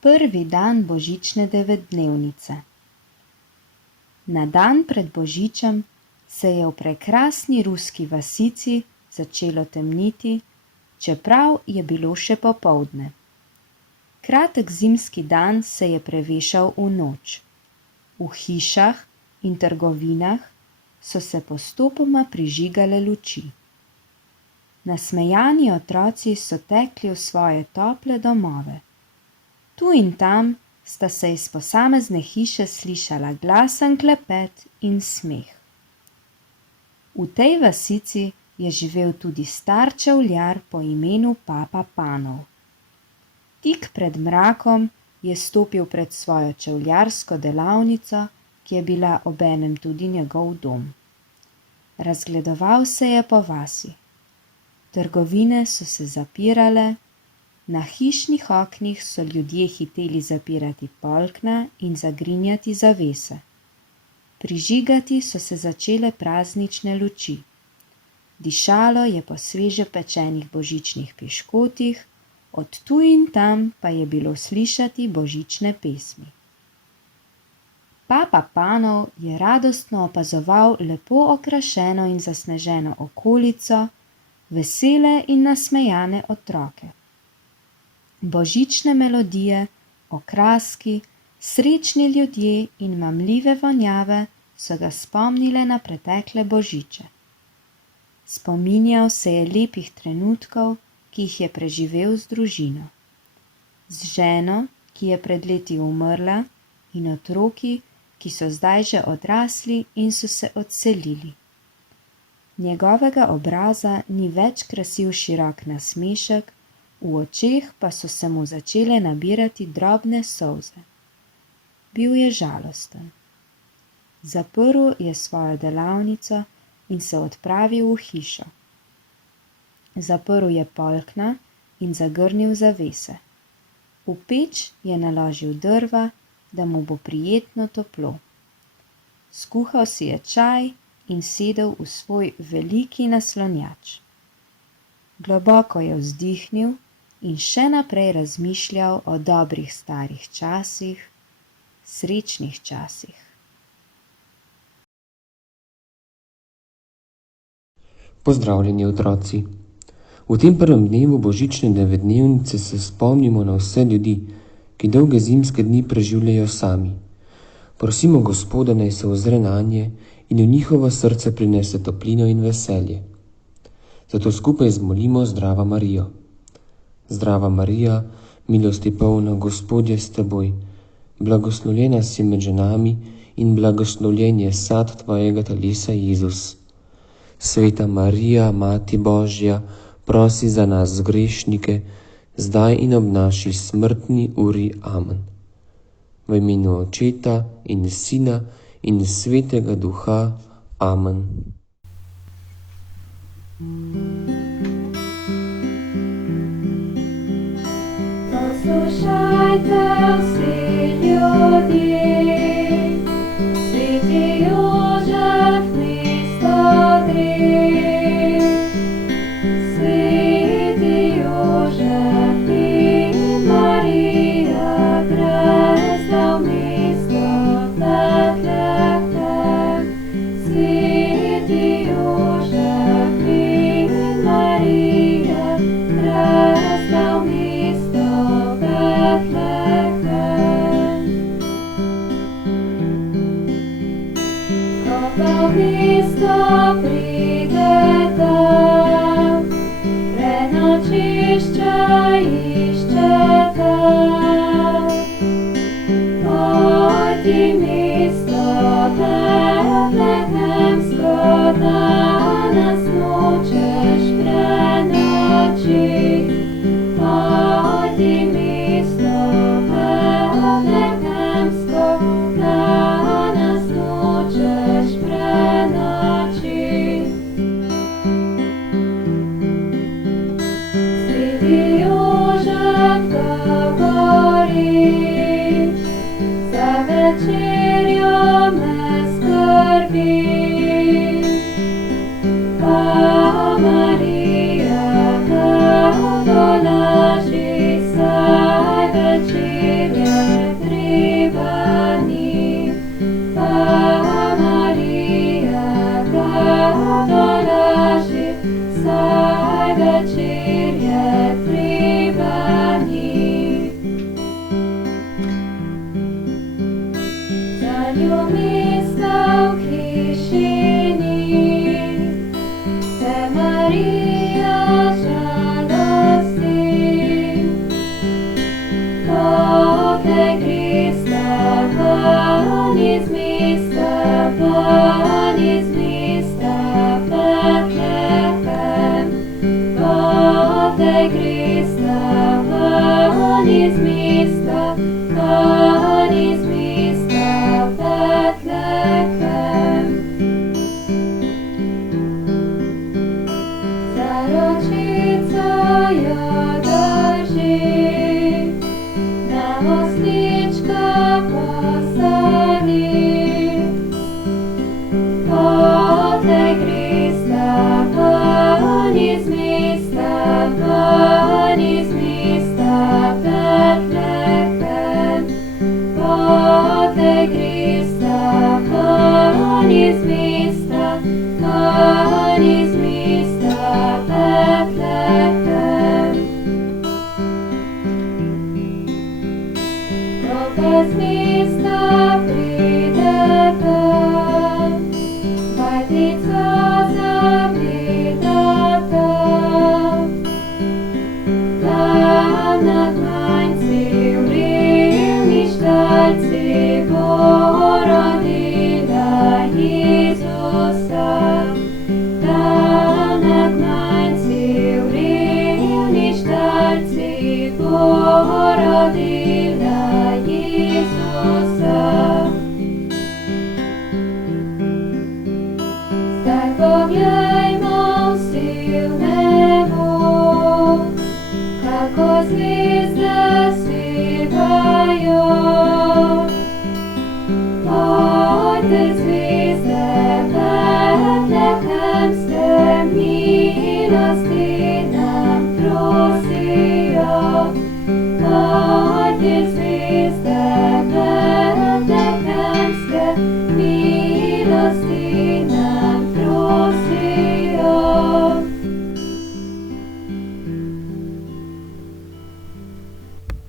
Prvi dan božične devetdnevnice. Na dan pred božičem se je v prekrasni ruski vasici začelo temniti, čeprav je bilo še popoldne. Kratek zimski dan se je prevešal v noč. V hišah in trgovinah so se postopoma prižigale luči. Nasmejani otroci so tekli v svoje tople domove. Tu in tam sta se iz posamezne hiše slišala glasen klepet in smeh. V tej vasici je živel tudi star čevljar po imenu Papa Panov. Tik pred mrakom je stopil pred svojo čevljarsko delavnico, ki je bila obenem tudi njegov dom. Razgledoval se je po vasi. Trgovine so se zapirale, na hišnih oknih so ljudje hiteli zapirati polkna in zagrinjati zavese. Prižigati so se začele praznične luči. Dišalo je po sveže pečenih božičnih piškotih, od tu in tam pa je bilo slišati božične pesmi. Papa Panov je radostno opazoval lepo okrašeno in zasneženo okolico, vesele in nasmejane otroke. Božične melodije, okraski, srečni ljudje in mamljive vonjave so ga spomnile na pretekle božiče. Spominjal se je lepih trenutkov, ki jih je preživel z družino. Z ženo, ki je pred leti umrla, in otroki, ki so zdaj že odrasli in so se odselili. Njegovega obraza ni več krasil širok nasmešek, v očeh pa so se mu začele nabirati drobne solze. Bil je žalosten. Zaprl je svojo delavnico in se odpravil v hišo. Zaprl je polkna in zagrnil zavese. V peč je naložil drva, da mu bo prijetno toplo. Skuhal si je čaj in sedel v svoj veliki naslonjač. Globoko je vzdihnil in še naprej razmišljal o dobrih starih časih, srečnih časih. Pozdravljeni otroci! V tem prvem dnevu božične devetdnevnice se spomnimo na vse ljudi, ki dolge zimske dni preživljajo sami. Prosimo Gospoda, naj se ozre nanje in v njihovo srce prinese toplino in veselje. Zato skupaj zmolimo Zdrava Marijo. Zdrava Marija, milosti polna, Gospod je s teboj, blagoslovljena si med ženami in blagoslovljen je sad tvojega telesa, Jezus. Sveta Marija, Mati Božja, prosi za nas grešnike, zdaj in ob naši smrtni uri. Amen. V imenu Očeta in Sina in Svetega Duha. Amen. Poslušajte vsi ljudje, sveti Jožef mesto gre. Sveti Jožef in Marija gresta v mesto Betlehem. Sveti Jožef in Marija gresta v mesto Betlehem. Ko pa v mesto prideta, prenočišče iščeta. Pojdi mesto betlehemsko, danes nočeš prenočit. Pojdi mesto betlehemsko, danes nočeš prenočit. Sveti Jožef govori, za večerjo me skrbi. Pa Marija, ko tolaži, saj večer Potlej Krista, ven iz mesta, ven iz mesta, Betlehem. Potlej Krista, ven iz mesta, Betlehem. Za ročico jo drži, na oslička posadi. Potlej Krista, ven iz mesta, Betlehem. Potlej Krista, ven iz mesta, Betlehem. Ko pa z mesta prideta, bajtnico zapridata. Tam nad Manjci vrelni štalci bo rodila Jezusa. Tam nad Manjci vrelni štalci bo rodila